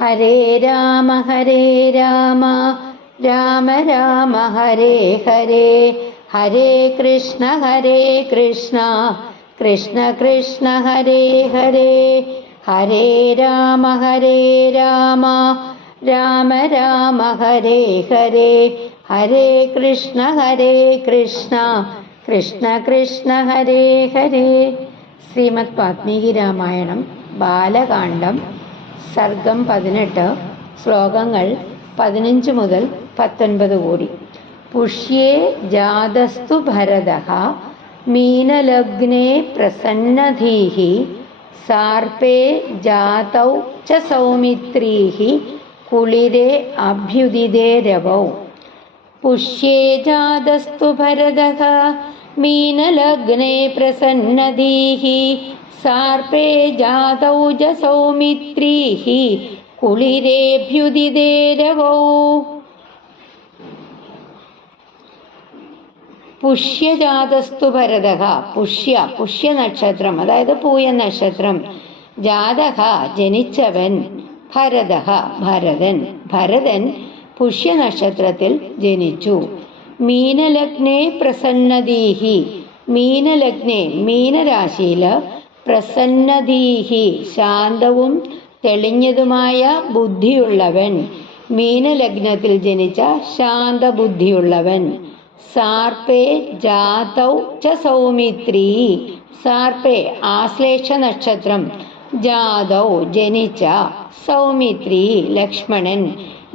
ഹരേ രാമ രാമ രാമ ഹരേ ഹരേ, ഹരേ കൃഷ്ണ കൃഷ്ണ കൃഷ്ണ ഹരേ ഹരേ, ഹരേ രാമ രാമ രാമ ഹരേ ഹരേ, ഹരേ കൃഷ്ണ കൃഷ്ണ കൃഷ്ണ ഹരേ ഹരേ. ശ്രീമദ് വാൽമീകി രാമായണം ബാലകാണ്ഡം സർഗം 18, ശ്ലോകങ്ങൾ 15 മുതൽ 19 കൂടി. പുഷ്യേ ജാതസ്തു ഭരതഃ മീനലഗ്നേ പ്രസന്നധീഃ, സാർപ്പേ ജാതൗ ച സൗമിത്രീഃ, കുളിരേ അഭ്യുദിതേ രവൗ. പുഷ്യേ ജാതസ്തു ഭരതഃ മീനലഗ്നേ പ്രസന്നധീഃ, സാർപ്പേ ജാതൗ ച സൗമിത്രീഃ, കുളിരേഭ്യുദിതേ രവൗ. പുഷ്യജാതസ്തു ഭരതഃ, പുഷ്യ നക്ഷത്രം, അതായത് പൂയ നക്ഷത്രം. ജാതഃ ജനിച്ചവൻ, ഭരതഃ ഭരതൻ പുഷ്യ നക്ഷത്രത്തിൽ ജനിച്ചു. മീനലഗ്നേ പ്രസന്നധീഃ, മീനലഗ്നേ മീനരാശിയില്, പ്രസന്നധീഃ ശാന്തവും തെളിഞ്ഞതുമായ ബുദ്ധിയുള്ളവൻ, മീനലഗ്നത്തിൽ ജനിച്ച ശാന്തബുദ്ധിയുള്ളവൻ. സാർപ്പേ ജാതൗ ച സൗമിത്രീ, സാർപ്പേ ആശ്ലേഷ നക്ഷത്രം, ജാതൗ ജനിച്ച, സൗമിത്രീ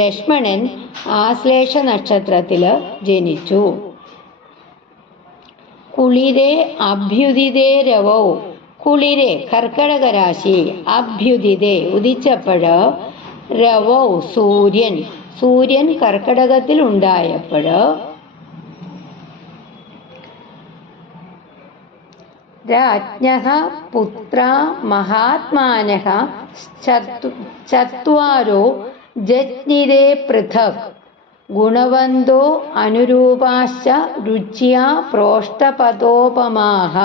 ലക്ഷ്മണൻ ആശ്ലേഷ നക്ഷത്രത്തില് ജനിച്ചു. കുളിരേ അഭ്യുദിതേ രവൗ, കുളിരേ കർക്കടക രാശി, അഭ്യുദിതേ ഉദിച്ചപ്പോഴ്, രവൗ സൂര്യൻ കർക്കടകത്തിൽ ഉണ്ടായപ്പോഴ്. രാജ്ഞഃ പുത്രാ മഹാത്മാനഃ ചത്വാരോ ജജ്ഞിരേ പൃഥക്, ഗുണവന്തോ അനുരൂപാശ്ച രുച്യാ പ്രോഷ്ടപദോപമാഃ.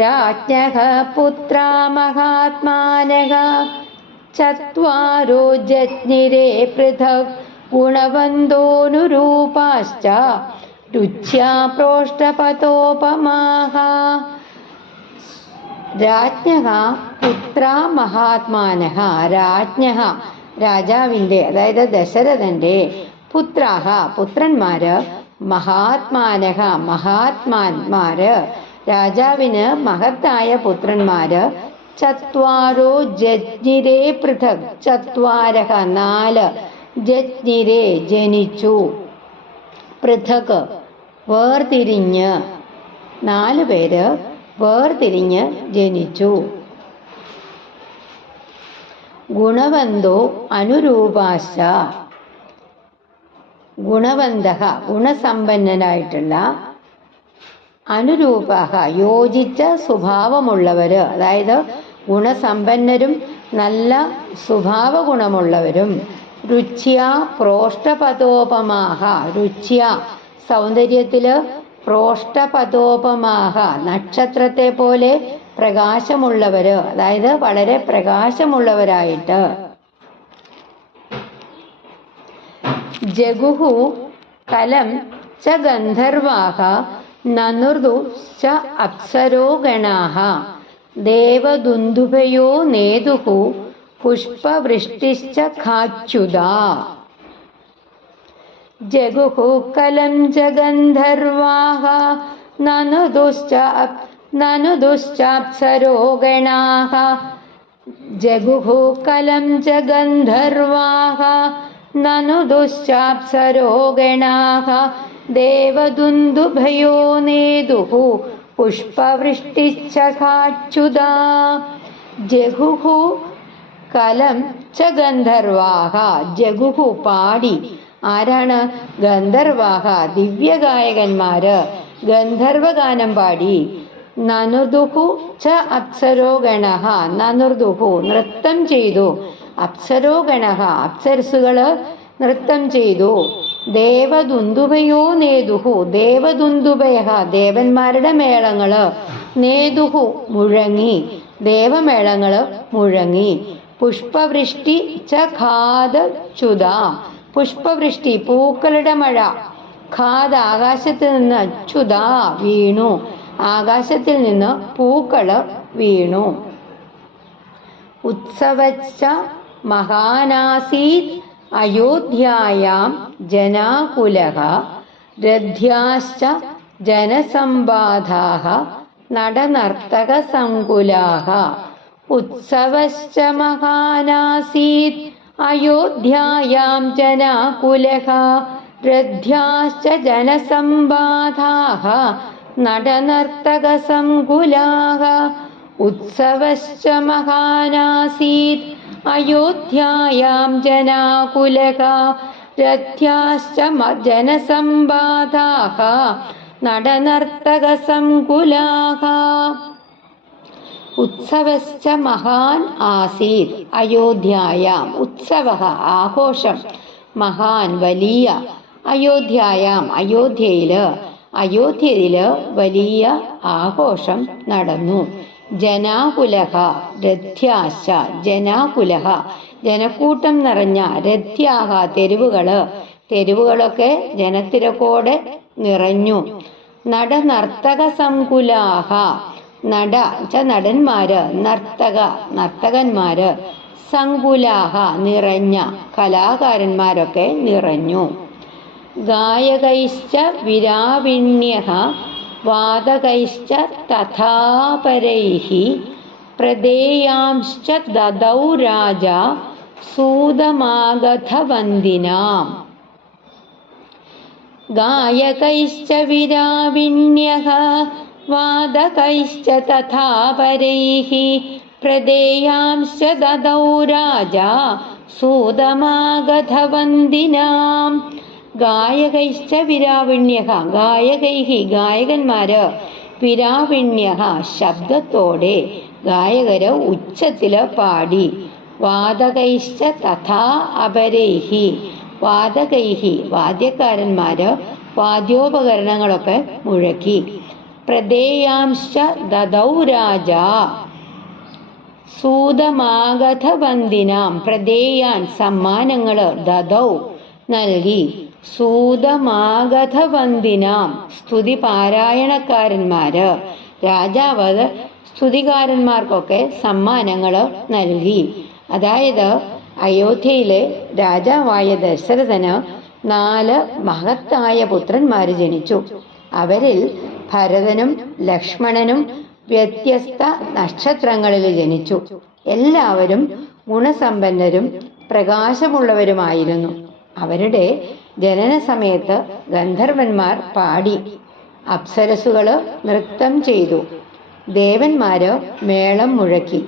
രാജ്ഞഃ പുത്രാ മഹാത്മാനഃ ചത്വാരോ ജജ്ഞിരേ പൃഥക്, ഗുണവന്തോനുരൂപാശ്ച രുച്യാ പ്രോഷ്ടപദോപമാഃ. രാജ്ഞഃ പുത്രാ മഹാത്മാനഃ, രാജ്ഞഃ രാജാവിൻ്റെ, അതായത് ദശരഥന്റെ, പുത്രാഹ പുത്രന്മാര്, മഹാത്മാനഃ മഹാത്മാന്മാര്, രാജാവിന് മഹത്തായ പുത്രന്മാര്. ചത്വാരോ ജജ്ഞിരേ പൃഥക്, ചത്വാരഃ 4, ജജ്ഞിരേ ജനിച്ചു, പൃഥക് വേർതിരിഞ്ഞ്, 4 പേര് വേർതിരിഞ്ഞ് ജനിച്ചു. ഗുണവന്തോ അനുരൂപാശ്ച, ഗുണവന്തഃ ഗുണസമ്പന്നനായിട്ടുള്ള, അനുരൂപഃ യോജിച്ച സ്വഭാവമുള്ളവര്, അതായത് ഗുണസമ്പന്നരും നല്ല സ്വഭാവ ഗുണമുള്ളവരും. രുച്യാ പ്രോഷ്ടപദോപമാഃ, രുച്യാ സൗന്ദര്യത്തില്, പ്രോഷ്ടപദോപമാഃ നക്ഷത്രത്തെ പോലെ പ്രകാശമുള്ളവര്, അതായത് വളരെ പ്രകാശമുള്ളവരായിട്ട്. ജഗുഹു കലം ച ഗന്ധർവാഃ നനുർദു ച അപ്സരോ ഗണാഃ, ദേവദുന്ദുഭയോ നേദുഃ പുഷ്പവൃഷ്ടിശ്ച ഖാച്യുതാ. ജഗുഹു കലം ച ഗന്ധർവാഃ നനുദുശ്ചാപ്സരോ ഗണാഃ, ജഗുഹു കലം ച ഗന്ധർവാഃ നനുദുശ്ചാപ്സരോ ഗണാഃ, ദേവദുന്ദുഭയോ നേദുഃ പുഷ്പവൃഷ്ടിശ്ച ഖാച്യുതാ. ജഗുഹു കലം ച ഗന്ധർവാഃ, ജഗുഹു പാടി, ആരാണ്? ഗന്ധർവാഃ ദിവ്യഗായകന്മാര്, ഗന്ധർവഗാനം പാടി. നനുദുഃ ച അപ്സരോ ഗണഃ, നനുർദുഃ നൃത്തം ചെയ്തു, അപ്സരോ ഗണഃ അപ്സരസുകള് നൃത്തം ചെയ്തു. ദേവദുന്ദുഭയോ നേദുഃ, ദേവദുന്ദുഭയഃ ദേവന്മാരുടെ മേളങ്ങള്, നേദുഃ മുഴങ്ങി, ദേവമേളങ്ങള് മുഴങ്ങി. പുഷ്പവൃഷ്ടി ച ഖാദച്യുത, പുഷ്പവൃഷ്ടി പൂക്കളുടെ മഴ, ഖാദ് ആകാശത്തിൽ നിന്ന്, അച്യുത വീണു, ആകാശത്തിൽ നിന്ന് പൂക്കള് വീണു. ഉത്സവച്ച മഹാനാസീത് അയോധ്യായാം ജനാകുലഃ രഥ്യാശ്ച ജനസമ്പാധാഃ നടനർത്തകസങ്കുലാഃ. ഉത്സവശ്ച മഹാനാസീത് അയോധ്യായാം ജനാകുലഃ രഥ്യാശ്ച ജനസമ്പാധാഃ നടനർത്തകസങ്കുലാഃ. ഉത്സവശ്ച മഹാനാസീത് അയോധ്യായാം ജനാകുലഃ രഥ്യാശ്ച ജനസമ്പാധാഃ നടനർത്തകസങ്കുലാഃ. ഉത്സവശ്ച മഹാൻ ആസീത് അയോധ്യായാം, ഉത്സവഃ ആഘോഷം, മഹാൻ വലിയ, അയോധ്യായാം അയോധ്യയില് വലിയ ആഘോഷം നടന്നു. ജനാകുലഃ രഥ്യാശ്ച, ജനാകുലഃ ജനക്കൂട്ടം നിറഞ്ഞ, രഥ്യാഹ തെരുവുകളൊക്കെ ജനത്തിരക്കോടെ നിറഞ്ഞു. നടനർത്തകസങ്കുലാഃ, നട നടന്മാര്, നർത്തകന്മാര്, സങ്കുലാഹ നിറഞ്ഞ, കലാകാരന്മാരൊക്കെ നിറഞ്ഞു. ഗായകൈശ്ച വിരാവിണ്യഃ വാദകൈശ്ച തഥാപരൈഃ പ്രദേയാംശ്ച ദദൗ രാജാ സൂതമാഗധവന്ദിനാം. ഗായകൈശ്ച വിരാവിണ്യഃ വാദകൈശ്ച തഥാപരൈഃ പ്രദേയാംശ്ച ദദൗ രാജാ സൂതമാഗധവന്ദിനാം. ഗായകൈശ്ച വിരാവിണ്യഃ, ഗായകന്മാര്, വിരാവിണ്യഃ ശബ്ദത്തോടെ, ഗായകര് ഉച്ചത്തില് പാടി. വാദകൈശ്ച തഥാ അപരൈഃ, വാദ്യക്കാരന്മാര് വാദ്യോപകരണങ്ങളൊക്കെ മുഴക്കി. പ്രദേയാംശ്ച ദദൗ രാജാ സൂതമാഗധവന്ദിനാം, പ്രദേയാൻ സമ്മാനങ്ങള്, ദദൗ നൽകി, സൂതമാഗധവന്ദിനാം സ്തുതി പാരായണക്കാരന്മാര്, രാജാവ് സ്തുതികാരന്മാർക്കൊക്കെ സമ്മാനങ്ങള് നൽകി. അതായത് അയോധ്യയിലെ രാജാവായ ദശരഥന് 4 മഹത്തായ പുത്രന്മാര് ജനിച്ചു. അവരിൽ ഭരതനും ലക്ഷ്മണനും വ്യത്യസ്ത നക്ഷത്രങ്ങളിൽ ജനിച്ചു. എല്ലാവരും ഗുണസമ്പന്നരും പ്രകാശമുള്ളവരുമായിരുന്നു. അവരുടെ ജനന സമയത്ത് ഗന്ധർവന്മാർ പാടി, അപ്സരസുകള് നൃത്തം ചെയ്തു, ദേവന്മാര് മേളം മുഴക്കി,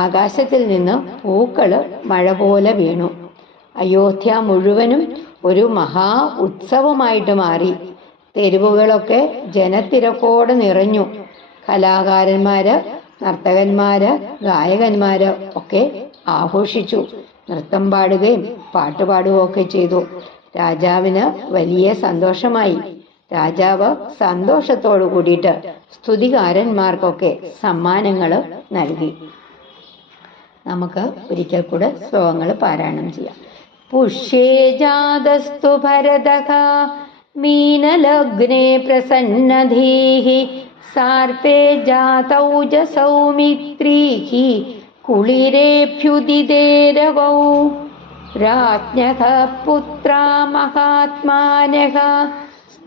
ആകാശത്തിൽ നിന്ന് പൂക്കള് മഴ പോലെ വീണു. അയോധ്യ മുഴുവനും ഒരു മഹാ ഉത്സവമായിട്ട് മാറി. തെരുവുകളൊക്കെ ജനത്തിരക്കോടെ നിറഞ്ഞു. കലാകാരന്മാര്, നർത്തകന്മാര്, ഗായകന്മാര് ഒക്കെ ആഘോഷിച്ചു, നൃത്തം പാടുകയും പാട്ടുപാടുകയും ഒക്കെ ചെയ്തു. രാജാവിന് വലിയ സന്തോഷമായി. രാജാവ് സന്തോഷത്തോടു കൂടിയിട്ട് സ്തുതികാരന്മാർക്കൊക്കെ സമ്മാനങ്ങൾ നൽകി. നമുക്ക് ഒരിക്കൽ കൂടെ ശ്ലോകങ്ങൾ പാരായണം ചെയ്യാം. പുഷ്യേ ജാതസ്തു ഭരതഃ മീനലഗ്നേ പ്രസന്നധീഃ സാർപ്പേ ജാതൗ ച സൗമിത്രീഃ കുളിരേഭ്യുദിതേ രവൗ രാജ്ഞഃ പുത്രാ മഹാത്മാനഃ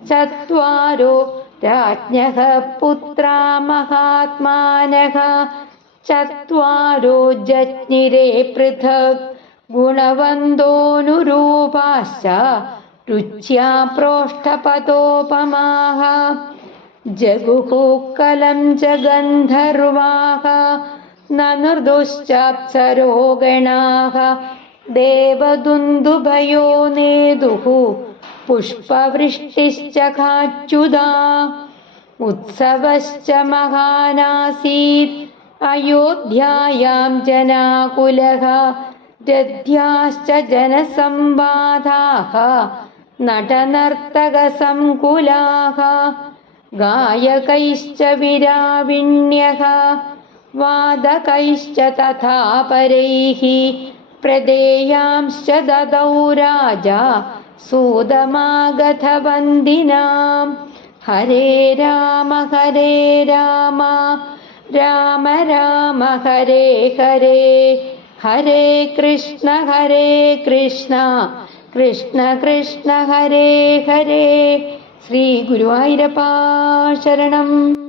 ചത്വാരോ രാജ്ഞഃ പുത്രാ മഹാത്മാനഃ ചത്വാരോ ജജ്ഞിരേ പൃഥക് ഗുണവന്തോനുരൂപാശ്ച രുച്യാ പ്രോഷ്ഠപതോപമാഃ ജഗുഃ കലം ച ഗന്ധർവാഃ നനുർദുശ്ചാപ്സരോ ഗണാഃ ദേവദുന്ദുഭയോ നേദുഃ പുഷ്പവൃഷ്ടിശ്ച ഖാച്യുതാ ഉത്സവശ്ച മഹാനാസീത് അയോധ്യായാം ജനാകുലഃ രഥ്യാശ്ച ജനസമ്പാധാഃ നടനർത്തകസംകുലാഃ ഗായകൈശ്ച വിരാവിണ്യഃ വാദകൈശ്ച തഥാ പരൈഃ പ്രദേയാംശ്ച ദദൗ രാജാ സൂതമാഗധവന്ദിനാം. ഹരേ രാമ രാമ രാമ ഹരേ ഹരേ, ഹരേ കൃഷ്ണ കൃഷ്ണ കൃഷ്ണ ഹരേ ഹരേ. ശ്രീ ഗുരുവായൂരപ്പാ ശരണം.